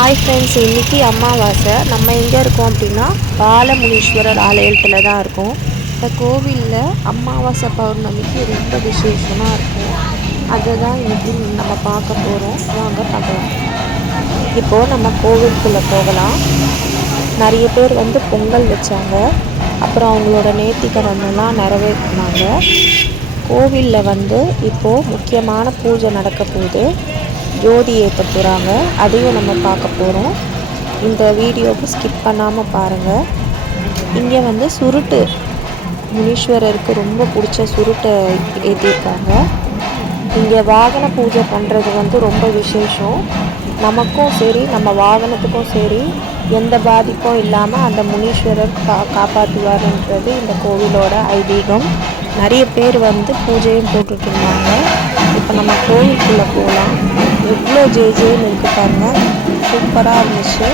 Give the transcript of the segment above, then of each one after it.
Hi friends, இன்றைக்கி அமாவாசை. நம்ம எங்கே இருக்கோம் அப்படின்னா பாலமுனீஸ்வரர் ஆலயத்தில் தான் இருக்கோம். இந்த கோவிலில் அமாவாசை பௌர்ணமிக்கு ரொம்ப விசேஷமாக இருக்கும். அதை தான் இன்றைக்கி நம்ம பார்க்க போகிறோம். வாங்க பார்க்கலாம். இப்போது நம்ம கோவிலுக்குள்ளே போகலாம். நிறைய பேர் பொங்கல் வச்சாங்க. அப்புறம் அவங்களோட நேர்த்திக்கடனெல்லாம் நிறைவேற்றினாங்க. கோவிலில் இப்போது முக்கியமான பூஜை நடக்க போகுது. ஜோதி ஏற்ற போகிறாங்க. அதையும் நம்ம பார்க்க போகிறோம். இந்த வீடியோவுக்கு ஸ்கிப் பண்ணாமல் பாருங்கள். இங்கே சுருட்டு முனீஸ்வரருக்கு ரொம்ப பிடிச்ச சுருட்டை ஏற்றிருக்காங்க. இங்கே வாகன பூஜை பண்ணுறது ரொம்ப விசேஷம். நமக்கும் சரி, நம்ம வாகனத்துக்கும் சரி, எந்த பாதிப்பும் இல்லாமல் அந்த முனீஸ்வரர் காப்பாற்றுவாருன்றது இந்த கோவிலோட ஐதீகம். நிறைய பேர் பூஜையும் போட்டுட்டு இருந்தாங்க. இப்போ நம்ம கோவிலுக்குள்ளே போகலாம். எவ்வளோ ஜேன்னு இருக்குது பாருங்கள். சூப்பராக இருந்துச்சு.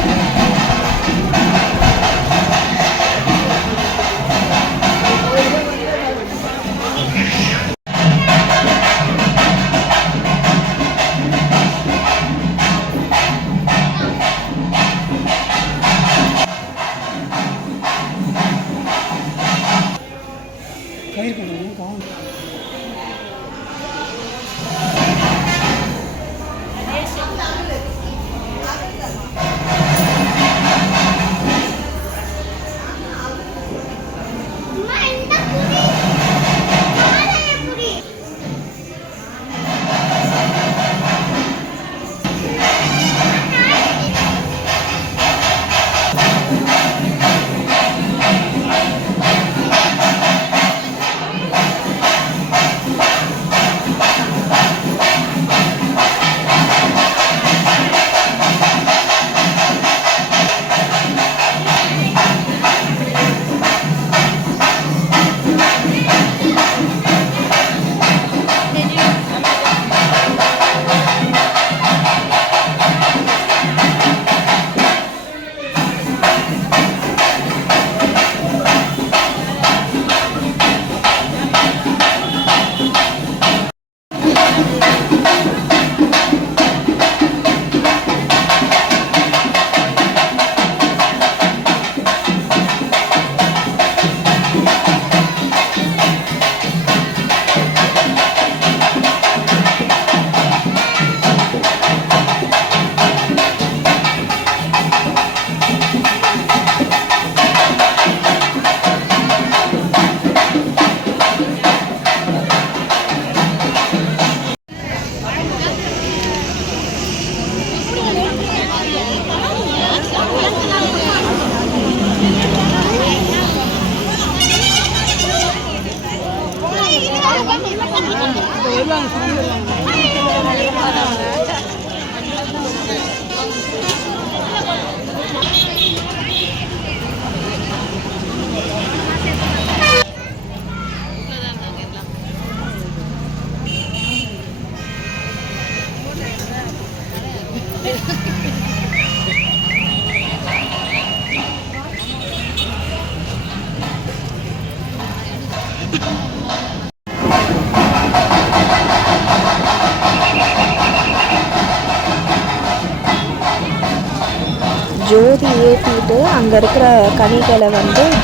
ஜோதி ஏற்றிட்டு அங்கே இருக்கிற கனிகளை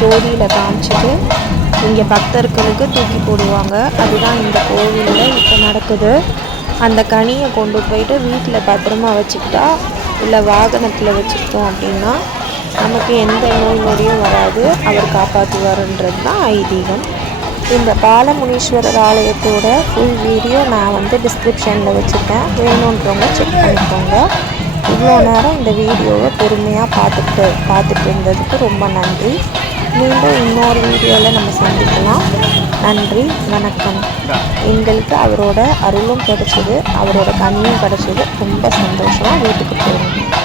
ஜோதியில் காமிச்சிட்டு இங்கே பக்தர்களுக்கு தூக்கி போடுவாங்க. அதுதான் இந்த கோவிலில் இப்போ நடக்குது. அந்த கனியை கொண்டு போயிட்டு வீட்டில் பத்திரமா வச்சுக்கிட்டா, இல்லை வாகனத்தில் வச்சுக்கிட்டோம் அப்படின்னா நமக்கு எந்த நோய் நொடியும் வராது. அவர் காப்பாற்றுவாருன்றது தான் ஐதீகம். இந்த பாலமுனீஸ்வரர் ஆலயத்தோட ஃபுல் வீடியோ நான் டிஸ்கிரிப்ஷனில் வச்சுருக்கேன். வேணுன்றவங்க செக் பண்ணிக்கோங்க. இவ்வளோ நேரம் இந்த வீடியோவை பொறுமையாக பார்த்துட்டு இருந்ததுக்கு ரொம்ப நன்றி. மீண்டும் இன்னொரு வீடியோவில் நம்ம சந்திக்கலாம். நன்றி, வணக்கம். எங்களுக்கு அவரோட அருளும் கிடச்சிது, அவரோட கனியும் கிடச்சிது. ரொம்ப சந்தோஷமாக வீட்டுக்கு போகிறோம்.